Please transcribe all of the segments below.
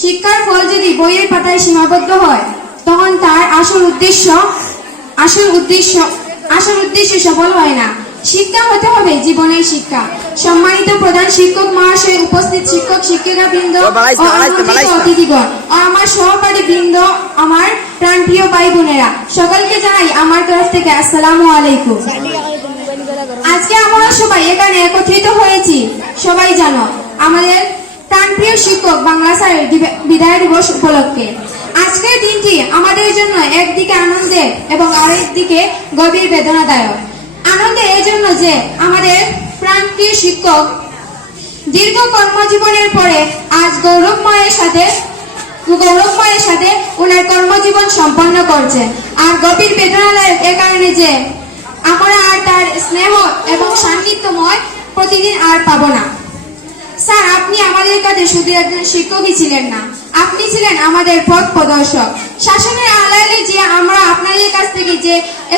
শিক্ষার ফল যদি বইয়ের পাতায় সীমাবদ্ধ হয় তখন তার আসল উদ্দেশ্য সফল হয় না। শিক্ষা হতে হবে জীবনের শিক্ষা। সম্মানিত প্রধান শিক্ষক মহাশয়, উপস্থিত শিক্ষক শিক্ষিকা বৃন্দ ও আমন্ত্রিত অতিথিগণ ও আমার সহপাঠী বৃন্দ, আমার প্রাণপ্রিয় ভাই বোনেরা, সকলকে জানাই আমার তরফ থেকে আসসালামু আলাইকুম। আজকে আমরা সবাই এখানে একত্রিত হয়েছি সবাই জানো আমাদের প্রাণপ্রিয় শিক্ষক বাংলা স্যারের বিদায় দিবস উপলক্ষে। আজকের দিনটি আমাদের জন্য একদিকে আনন্দের এবং আরেকদিকে গভীর বেদনাদায়ক। আনন্দে এই জন্য যে আমাদের প্রাণপ্রিয় শিক্ষক দীর্ঘ কর্মজীবনের পরে আজ গৌরবময়ের সাথে ওনার কর্মজীবন সম্পন্ন করছেন। আর গভীর বেদনাদায়ক এ কারণে যে আমরা আর তার স্নেহ এবং সান্নিধ্যময় প্রতিদিন আর পাবো না। স্যার, আপনি আমাদের কাছে শুধু একজন শিক্ষকই ছিলেন না, আপনি ছিলেন আমাদের পথ প্রদর্শক। শাসনের আড়ালে যে আমরা আপনাদের কাছ থেকে যে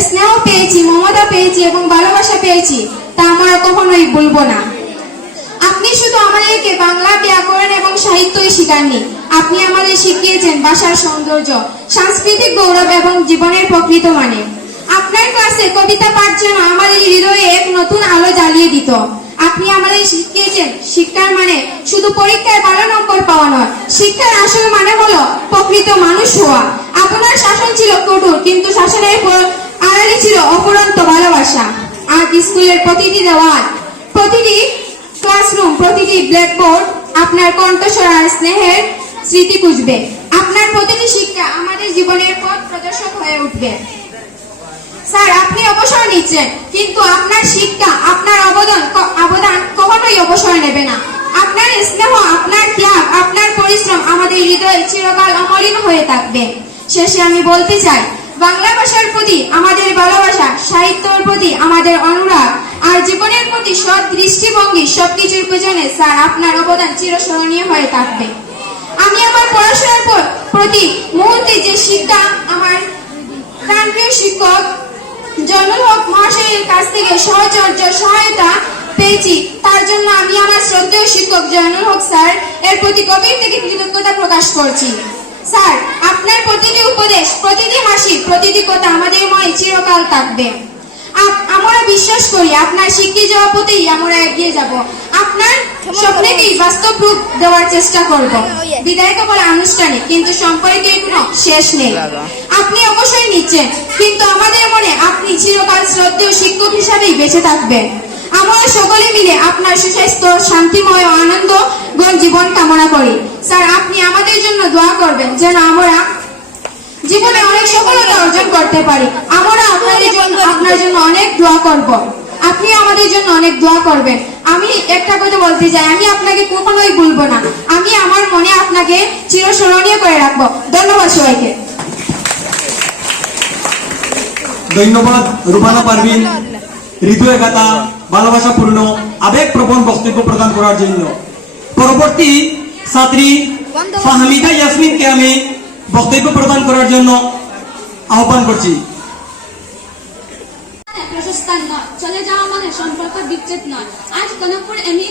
স্নেহ পেয়েছি, মমতা পেয়েছি এবং ভালোবাসা পেয়েছি তা আমরা কখনোই ভুলবো না। আপনি শুধু আমাদেরকে বাংলা ব্যাকরণ এবং সাহিত্যই শিখাননি, আপনি আমাদের শিখিয়েছেন ভাষার সৌন্দর্য, সাংস্কৃতিক গৌরব এবং জীবনের প্রকৃত মানে। আপনার ক্লাসে কবিতা পাঠ যেন আমাদের হৃদয়ে এক নতুন আলো জ্বালিয়ে দিত। আপনি আমাদের শিখিয়েছেন শিক্ষার মানে শুধু পরীক্ষায় ভালো নম্বর পাওয়া নয়, শিক্ষার আসল মানে হলো প্রকৃত মানুষ হওয়া। আপনার শাসন ছিল কঠোর, কিন্তু শাসনের আড়ালে ছিল অফুরন্ত ভালোবাসা। আজ স্কুলের প্রতিটি দেওয়াল, প্রতিটি ক্লাসরুম, প্রতিটি ব্ল্যাকবোর্ড আপনার কণ্ঠস্বর আর স্নেহের স্মৃতি খুঁজবে। আপনার প্রতিটি শিক্ষা আমাদের জীবনের পথ প্রদর্শক হয়ে উঠবে। স্যার, আপনি অবসর নিচ্ছেন, কিন্তু আপনার শিক্ষা, আপনার অবদান কখনোই অবসর নেবে না। আপনার স্নেহ, আপনার ত্যাগ, আপনার পরিশ্রম আমাদের হৃদয়ে চিরকাল অমলিন হয়ে থাকবে। শেষে আমি বলতে চাই, বাংলা ভাষার প্রতি আমাদের ভালোবাসা, সাহিত্যের প্রতি আমাদের অনুরাগ আর জীবনের প্রতি সৎ দৃষ্টিভঙ্গি সবকিছুর পেছনে স্যার আপনার অবদান চিরস্মরণীয় হয়ে থাকবে। আমি আমার পড়াশোনার প্রতি মুহূর্তে যে শিক্ষা আমার প্রাণপ্রিয় শিক্ষক জয়নুল হক মহাশয়ের কাছ থেকে সহায়তা পেয়েছি, তার জন্য আমি আমার শ্রদ্ধেয় শিক্ষক জয়নুল হক স্যার এর প্রতি গভীর থেকে কৃতজ্ঞতা প্রকাশ করছি। স্যার, আপনার প্রতিটি উপদেশ, প্রতিটি হাসি, প্রতিটি কথা আমাদের মনে চিরকাল থাকবে। আমরা বিশ্বাস করি আপনার শিক্ষিত যাওয়ার পথেই আমরা এগিয়ে যাব। আপনার স্বপ্নকেই বাস্তব রূপ দেওয়ার চেষ্টা করব। বিদায় কেবল আনুষ্ঠানিক, কিন্তু সম্পর্কের কোনো শেষ নেই। আপনি অবশ্যই নিচ্ছেন, কিন্তু আমাদের মনে আপনি চিরকাল শ্রদ্ধেয় শিক্ষক হিসাবেই বেঁচে থাকবেন। আমরা সকলে মিলে আপনার সুস্বাস্থ্য, শান্তিময় ও আনন্দঘন জীবন কামনা করি। স্যার, আপনি আমাদের জন্য দোয়া করবেন যেন আমরা জীবনে অনেক সফলতা অর্জন করতে পারি। আমরা আপনার জন্য অনেক দোয়া করব। আপনি আমাদের জন্য অনেক দোয়া করবেন। আমি একটা কথা বলতে চাই, আমি আপনাকে কখনোই ভুলবো না। আমি আমার মনে আপনাকে চিরস্মরণীয় করে রাখবো। ধন্যবাদ সবাইকে। ধন্যবাদ রুবানা পারভিন হৃদয় গাথা, ভালোবাসাপূর্ণ, আবেগপ্রবণ বক্তব্য প্রদান করার জন্য। পরবর্তী ছাত্রী ফাহমিদা ইয়াসমিনকে আমি বক্তব্য প্রদান করার জন্য আহ্বান করছি। প্রশস্তান নয়, চলে যাওয়া মানে সম্পর্ক বিচ্ছেদ নয়। আজ কনকপুর এমই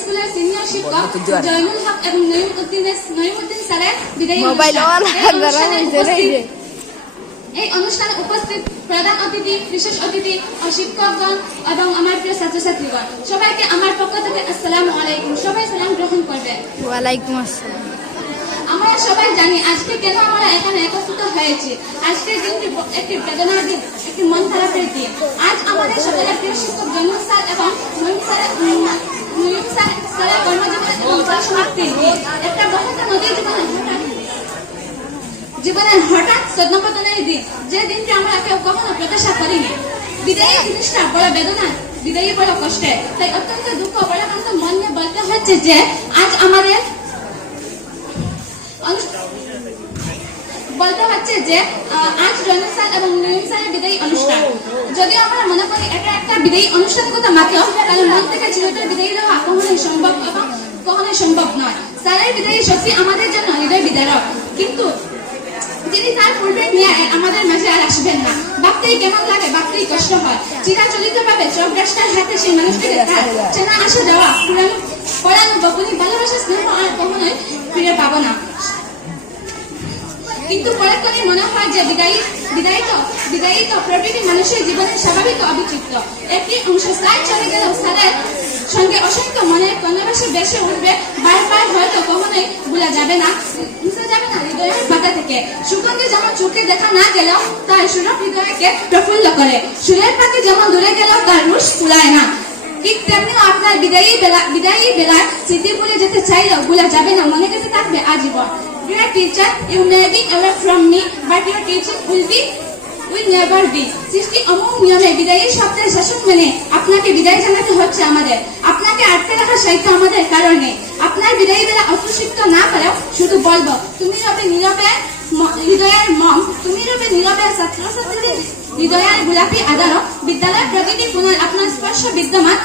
স্কুলের সিনিয়র শিক্ষক জয়নুল হক এবং নঈমউদ্দিন স্যারের বিদায়ী এই অনুষ্ঠানে উপস্থিত প্রধান অতিথি, বিশেষ অতিথি ও শিক্ষকগণ এবং আমার প্রিয় ছাত্রছাত্রীগণ, সবাইকে আমার পক্ষ থেকে আসসালামু আলাইকুম। সবাই সালাম গ্রহণ করবে। ওয়ালাইকুম আসসালাম। আমরা সবাই জানি আজকে কেন আমরা এখানে একত্রিত হয়েছি। আজকের দিনটি একটি বেদনার দিন, একটি মন খারাপের দিন। আজ আমাদের সকলের প্রিয় শিক্ষক জয়নুল স্যার এবং নঈম স্যারের কর্মজীবন এবং পড়াশোনার দিন। একটা বহতা নদীর জীবনের হঠাৎ ছদ্মপতনের দিন, যে দিনটি আমরা কেউ কখনো প্রত্যাশা করিনি। বিদায়ী জিনিসটা বড় বেদনা, বিদায়ী বড় কষ্টে, তাই অত্যন্ত দুঃখ বড়াকান্ত মন নিয়ে বলতে হচ্ছে যে আজ আমাদের জয়নুল স্যার এবং নঈম স্যারের বিদায়ী অনুষ্ঠান। যদিও আমরা মনে করি এটা একটা বিদায়ী অনুষ্ঠান কথা মাত্র, কারণ মন থেকে চিরতরে বিদায়ী দেওয়া কখনোই সম্ভব নয়। স্যারের বিদায়ী সত্যি আমাদের জন্য হৃদয় বিদারক, কিন্তু তিনি তার পূর্বে নিয়ে আমাদের মাঝে আর আসবেন না। ভাবতেই কেমন লাগে, ভাবতেই কষ্ট হয়। চিরাচরিত ভাবে চোখ রাস্তার হাতে সেই মানুষটিকে তার চেনা আসা যাওয়া, পড়ানো বকুনি, ভালোবাসা, স্নেহ আর পাবো না। কিন্তু পরে করে মনে হয় যে বিদায়ী তো প্রতিটি মানুষের জীবনের স্বাভাবিক অবিচিত্র একটি অংশ। স্যার চলে গেলেও স্যারের সঙ্গে অসংখ্য মনে কন্যাবাসে বেসে উঠবে, বারবার হয়তো কখনোই ভুলা যাবে না হৃদয়ের পাতা থেকে। সুগন্ধি যেমন চোখে দেখা না গেলেও তার সুরভ হৃদয়কে প্রফুল্ল করে, সুরের পাখি যেমন দূরে গেলেও তার রুশ কুলায় না। ঠিক তেমনি আপনার বিদায়ী বেলায় স্মৃতি ভুলে যেতে চাইলেও ভুলা যাবে না, মনে গেঁথে থাকবে আজীবন। Dear teacher, you may be away from me, but your teaching will never be. সৃষ্টি অমোঘ নিয়মে বিদায়ী শব্দের শাসন মেনে আপনাকে বিদায় জানাতে হচ্ছে আমাদের। আপনাকে আটকে রাখার সাহিত্য আমাদের কারণে। আপনার বিদায়ী বেলা অতসিক্ত না করেও শুধু বলবো, তুমি রবে নীরবে হৃদয়ের মম, তুমি রবে নীরবে ছাত্রছাত্রীদের হৃদয়ের গোলাপি আদারক। বিদ্যালয়ের প্রতিটি কোণে আপনার স্পর্শ বিদ্যমান,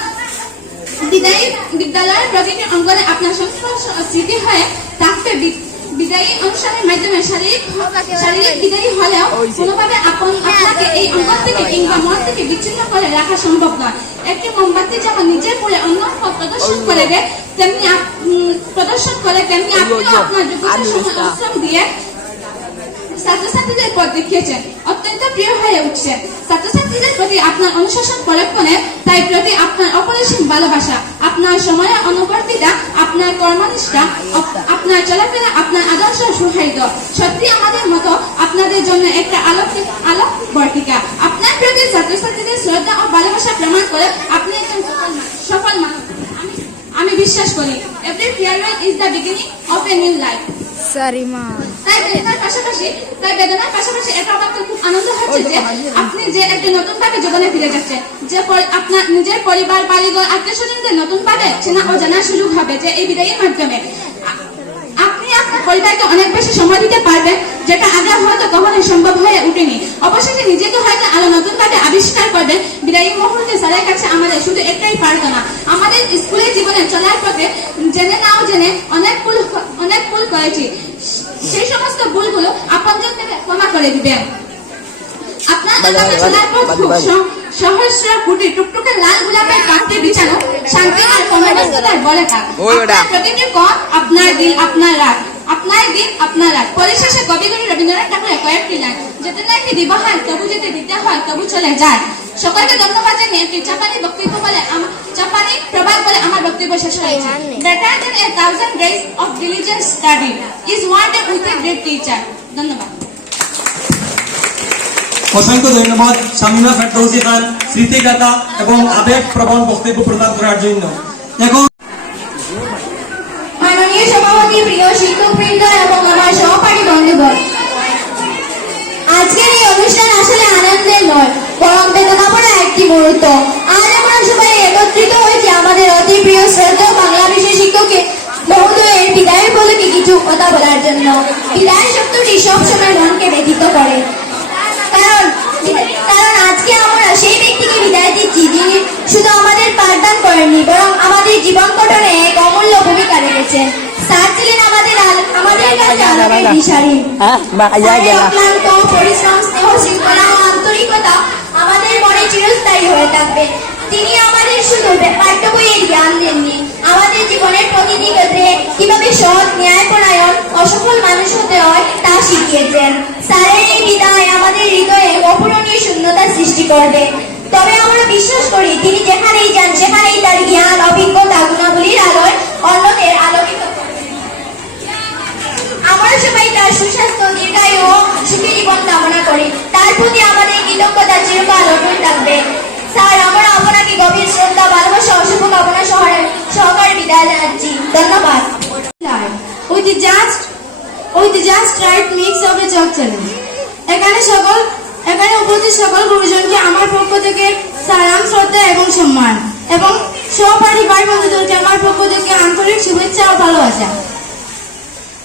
বিদ্যালয়ের প্রতিটি অঙ্গনে আপনার সংস্পর্শ স্মৃতি হয়ে থাকবে। বিদায়ী অনুষ্ঠানের মাধ্যমে শারীরিক বিদায়ী হলেও কোনোভাবে আপনাকে এই অঙ্গন থেকে কিংবা মন থেকে বিচ্ছিন্ন করে রাখা সম্ভব নয়। একটি মোমবাতি যেমন নিজের পরে অন্য প্রদর্শন করে তেমনি আপনিও আপনার যোগ্যতার সময় অশ্রম দিয়ে ছাত্রছাত্রীদের পথ দেখিয়েছেন, অত্যন্ত প্রিয় হয়ে উঠছেন। ছাত্রছাত্রীদের প্রতি আপনার অনুশাসন পরক্ষণে, তাই প্রতি আপনার অপরিসীম ভালোবাসা, আপনার সময়ের অনুবর্তিতা, আপনার কর্মনিষ্ঠা, আপনার চলাফেরা, আপনার আদর্শ সুহাইদ সত্যি আমাদের মতো আপনাদের জন্য একটা আলোক বর্তিকা। আপনার প্রতি ছাত্রছাত্রীদের শ্রদ্ধা ও ভালোবাসা প্রমাণ করে আপনি একজন সফল মানুষ আমি বিশ্বাস করি। Every farewell is the beginning of a new life. তাই বেদনার পাশাপাশি এটা আমার খুব আনন্দ হচ্ছে যে আপনি যে একটা নতুন ভাবে জীবনে ফিরে যাচ্ছেন, যে আপনার নিজের পরিবার, বাড়িঘর, আত্মীয়স্বজনদের নতুন ভাবে চেনা ও জানার সুযোগ হবে যে এই বিদায়ের মাধ্যমে। আপনি আপনার পরিবারকে অনেক বেশি সময় দিতে পারবেন, যেটা আগে হয়তো কখনোই সম্ভব হয়ে উঠেনি। অবশেষে নিজেকে হয়তো আরো নতুন ভাবে আবিষ্কার করবেন। বিদায়ী মুহূর্তে স্যারের কাছে আমাদের শুধু একটাই প্রার্থনা, আমাদের স্কুলের জীবনে চলার পথে জেনে নাও জেনে অনেক ভুল করেছি, সেই সমস্ত ভুলগুলো আপনজন থেকে ক্ষমা করে দিবেন। আপনার আগামী চলার পথ খুব সহস্র কোটি টুকটুকে লাল গোলাপের কাঁধে বিছানো শান্তি আর কর্মব্যস্ততার বলে থাক। প্রতিটি পথ আপনার দিল, আপনার রাগ, আপনার দিন আপনার রাগ। পরিশেষে কবিগুরু রবীন্দ্রনাথ ঠাকুরের কয়েকটি লাইন, যেতে নাকি দিবা হয় তবু যেতে দিতে হয় তবু চলে যায়। সকলকে ধন্যবাদ জানিয়ে একটি জাপানি প্রবাদ বলে আমার বক্তব্য শেষ হয়েছে। Better than 1,000 days of diligent study is one day with a great teacher. ধন্যবাদ। অসংখ্য ধন্যবাদ শামিমা ফেরদৌসী খান স্মৃতিগাথা এবং আবেগ প্রবণ বক্তব্য প্রদান করার জন্য। এখন মাননীয় সভাপতি, প্রিয় শিক্ষকবৃন্দ এবং আমার সহপাঠী বন্ধুগণ, আজকের এই অনুষ্ঠান আসলে আনন্দের নয়, বরং বেদনাভরা একটি মুহূর্ত। আজ আমরা সবাই একত্রিত হয়েছি আমাদের অতি প্রিয় শ্রদ্ধেয় বাংলা বিষয় শিক্ষকের মহোদয়ের বিদায়ের বলকে কিছু কথা বলার জন্য। বিদায় শব্দটি সবসময় মনকে ব্যথিত করে, কারণ আজকে আমরা সেই ব্যক্তিকে বিদায় দিচ্ছি যিনি শুধু আমাদের পাঠদান করেননি, বরং আমাদের জীবন গঠনে এক অমূল্য ভূমিকা রেখেছেন। স্যার ছিলেন আমাদের কাছে আলোকের দিশারি। অক্লান্ত পরিশ্রম, স্নেহ, শৃঙ্খলা ও আন্তরিকতা আমাদের মনে চিরস্থায়ী হয়ে থাকবে। তিনি আমাদের শুধু পাঠ্য বইয়ের জ্ঞান দেননি, আমাদের জীবনের প্রতিটি ক্ষেত্রে কিভাবে সৎ, ন্যায়পরায়ণ ও সফল মানুষ হতে হয় তা শিখিয়েছেন। স্যারের এই বিদায় আমাদের হৃদয়ে অপূরণীয় শূন্যতা সৃষ্টি করবে, তবে আমরা বিশ্বাস করি তিনি যেখানেই যান সেখানেই তার জ্ঞান, অভিজ্ঞতা, গুণাবলীর আলোয় অন্যদের আলোকিত করবেন। আমরা সবাই তার সুস্বাস্থ্য, দীর্ঘায়ু ও সুখী জীবন কামনা করি। তার প্রতি আমাদের কৃতজ্ঞতা চিরকাল অটুট থাকবে। স্যার, আমরা আপনাকে গভীর শ্রদ্ধা, ভালোবাসা ও শুভকামনা সহকারে বিদায় জানাচ্ছি। ধন্যবাদ। With just right mix of a job challenge. এখানে উপস্থিত সকল গুরুজনকে আমার পক্ষ থেকে সালাম, শ্রদ্ধা এবং সম্মান, এবং সহপাঠী ভাই বন্ধুদেরকে আমার পক্ষ থেকে আন্তরিক শুভেচ্ছা ও ভালোবাসা।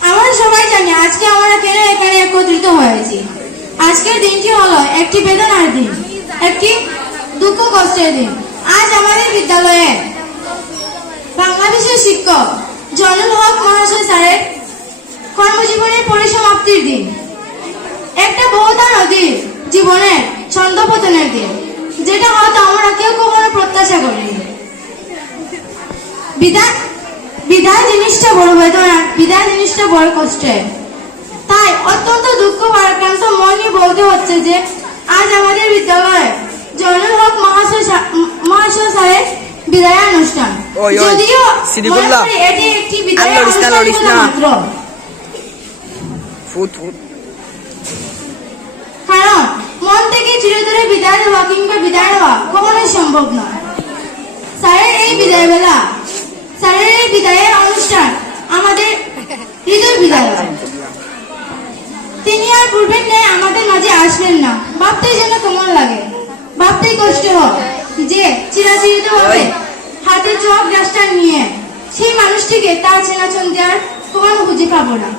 আমরা সবাই জানি আজকে আমরা কেন এখানে একত্রিত হয়েছি। আজকের দিনটি হলো একটি বেদনার দিন, একটি দুঃখ কষ্টের দিন। আজ আমাদের বিদ্যালয়ে বাংলা বিষয়ের শিক্ষক জয়নুল হক মহাশয় স্যারের কর্মজীবনের পরিসমাপ্তির দিন, একটা বহুধা নদীর জীবনের ছন্দপতনের দিন, যেটা হয়তো আমরা কেউ কখনো প্রত্যাশা করিনি। বিদায় জিনিসটা বড় বেদনা, বিদায় জিনিসটা জিনিসটা বড় কষ্টের। তাই অত্যন্ত দুঃখ ভারাক্রান্ত মন নিয়ে বলতে হচ্ছে যে আজ আমাদের বিদ্যালয়ে জয়নুল হক মহাশয় স্যারের বিদায় অনুষ্ঠান। ওই, যদিও সিদ্দিকুল্লাহ, মনে করি এটি একটি বিদায় আর লড়িস না, অনুষ্ঠান লড়িস না। মাত্র, ফুট ফুট কারণ মন থেকে চিরতরে বিদায় দেওয়া কিংবা বিদায় নেওয়া কখনোই সম্ভব নয়। স্যারের এই বিদায় বেলা, স্যারের এই বিদায়ের অনুষ্ঠান আমাদের হৃদয় বিদায়। তিনি আর পূর্বের ন্যায় আমাদের মাঝে আসবেন না। ভাবতেই যেন কেমন লাগে, ভাবতেই কষ্ট হয় যে চিরাচিরিত ভাবে হাতে চক ডাস্টার নিয়ে সেই মানুষটিকে তার চেনাচন্দি আর কখনো খুঁজে পাবো না।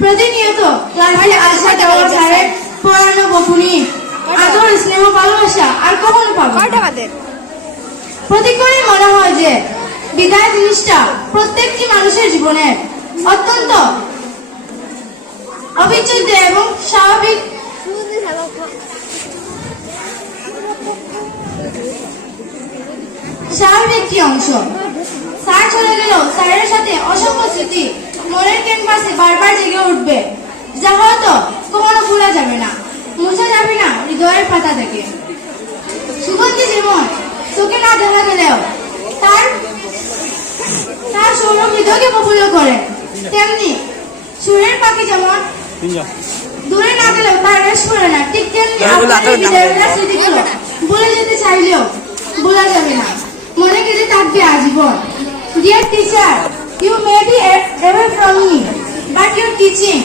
প্রতিনিয়ত ক্লাসে আসা যাওয়া স্যারের পড়ানো বকুনি, আদর, স্নেহ, ভালোবাসা আর কখনো পাবো না। প্রতিক্ষণই মনে হয় যে বিদায় জিনিসটা প্রত্যেকটি মানুষের জীবনের অত্যন্ত অবিচ্ছেদ্য এবং স্বাভাবিক একটি অংশ। স্যার চলে গেলেও স্যারের সাথে অসংখ্য স্মৃতি মনের ক্যানভাসে বারবার জেগে উঠবে, যা হয়তো কখনো ভোলা যাবে না, মুছা যাবে না হৃদয়ের পাতা থেকে। সুগন্ধি যেমন চোখে না দেখা গেলেও তার সৌরভ হৃদয়কে প্রফুল্ল করে, তেমনি সুরের পাখি যেমন দূরে না গেলেও তার রেশ পড়ে না, ঠিক তেমনি আপনাদের বিদায়বেলার স্মৃতিগুলো বলে যেতে চাইলেও বলা যাবে না, মনে কেটে থাকবে আজীবন। Dear teacher, you may be away from me, but your teaching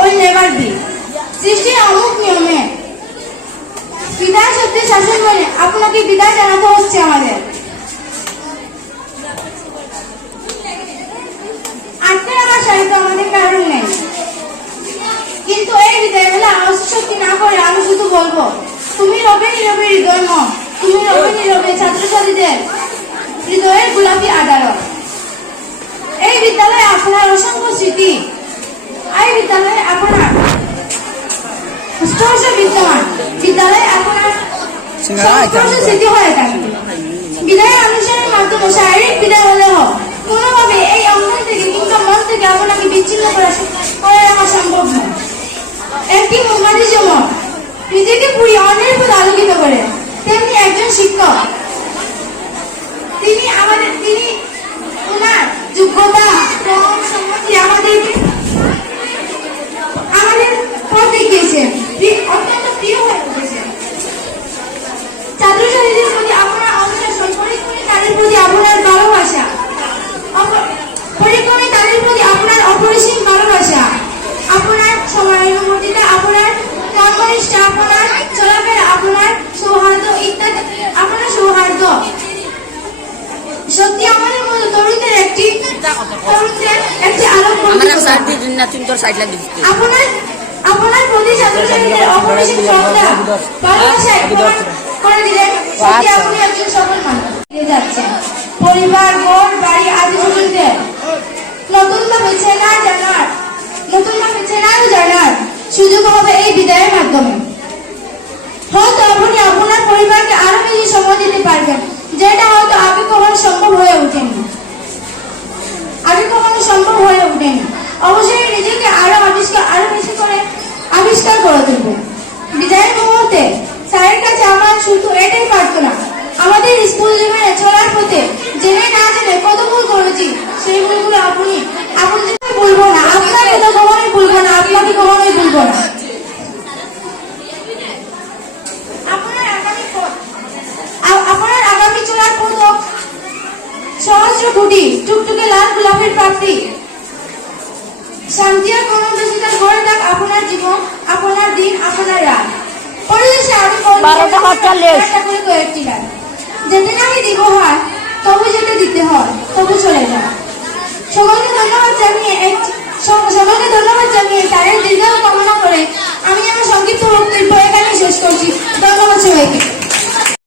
will never be. সৃষ্টির অমুক নিয়মে বিদায় সত্যি শাসন বলে আপনাকে বিদায় জানাতে হচ্ছে আমাদের। আজকে আমার সাহিত্য আমাদের কারণ নেই, কিন্তু এই বিদায় বেলা শক্তি না করে আমি শুধু বলবো, তুমি রবে নীরবে হৃদয় মন, তুমি রবে নীরবে ছাত্রছাত্রীদের হৃদয়ের গোলাপি আদালত। এই বিদ্যালয়ে আপনার অসংখ্য স্মৃতি, এই বিদ্যালয়ে আপনার স্পর্শ বিদ্যমান, বিদ্যালয়ে আপনার সংস্পর্শ স্মৃতি হয়ে থাকে। বিদায় অনুষ্ঠানের মাধ্যমে শারীরিক বিদায় হলেও কোনোভাবে এই অঙ্গন থেকে কিংবা মন থেকে আপনাকে বিচ্ছিন্ন করে রাখা সম্ভব নয়। একটি মোমবাতি যেমন নিজেকে পুড়িয়ে অন্যের প্রতি আলোকিত করে, তেমনি একজন শিক্ষক তিনি ওনার যোগ্যতা সম্বন্ধে আমাদের পথ দেখিয়েছেন, অত্যন্ত প্রিয় হয়ে উঠেছেন। ছাত্রছাত্রীদের প্রতি আপনার অনুশাসন, পরিক্রমী তাদের প্রতি আপনার ভালোবাসা, পরিক্রমী তাদের প্রতি আপনার অপরিসীম ভালোবাসা, আপনার সময়ানুবর্তিতা, আপনার কর্মনিষ্ঠা, আপনার চলাফেরা, আপনার সৌহার্দ্য ইত্যাদি, আপনার সৌহার্দ্য সত্যি আমাদের মতো তরুণদের একটি আলোক। আপনার প্রতি ছাত্রছাত্রীদের অপরিসীম শ্রদ্ধা, ভালোবাসায় করে দিলেন সত্যি আপনি একজন সফল মানুষ যাচ্ছেন। পরিবার, ঘর, বাড়ি, আত্মীয়স্বজনদের নতুনভাবে জানার সুযোগ হবে এই বিদায়ের মাধ্যমে। হয়তো আপনি আপনার পরিবারকে আরো বেশি সময় দিতে পারবেন, যেটা হয়তো আগে কখনো সম্ভব হয়ে ওঠেনি। অবশ্যই নিজেকে আরো বেশি করে আবিষ্কার করে তুলব। বিদায়ের মুহূর্তে স্যারের কাছে আমার শুধু এটাই প্রার্থনা, আমাদের স্কুল জীবনে চলার পথে জেনে না জেনে কত ভুল করেছি, সেই ভুলগুলো আপনি ভুলবো না, আপনাকে তো কখনোই ভুলবো না, আপনাকে কখনোই ভুলবো না। আপনার আগামী চলার পথ সহস্র কোটি টুকটুকে লাল গোলাপের প্রাপ্তি, শান্তি আর কর্মব্যস্ততার গড়ে থাক আপনার জীবন, আপনার দিন, আপনার রাত। পরিবেশে আমি কয়েকটি গান, যেদিন আমি দিব হয় তবু যেটা দিতে হয় তবু চলে যায়। সকলকে ধন্যবাদ জানিয়ে তাদের দীর্ঘ কামনা করে আমি আমার সংক্ষিপ্ত বক্তব্য এখানে শেষ করছি। ধন্যবাদ সবাইকে।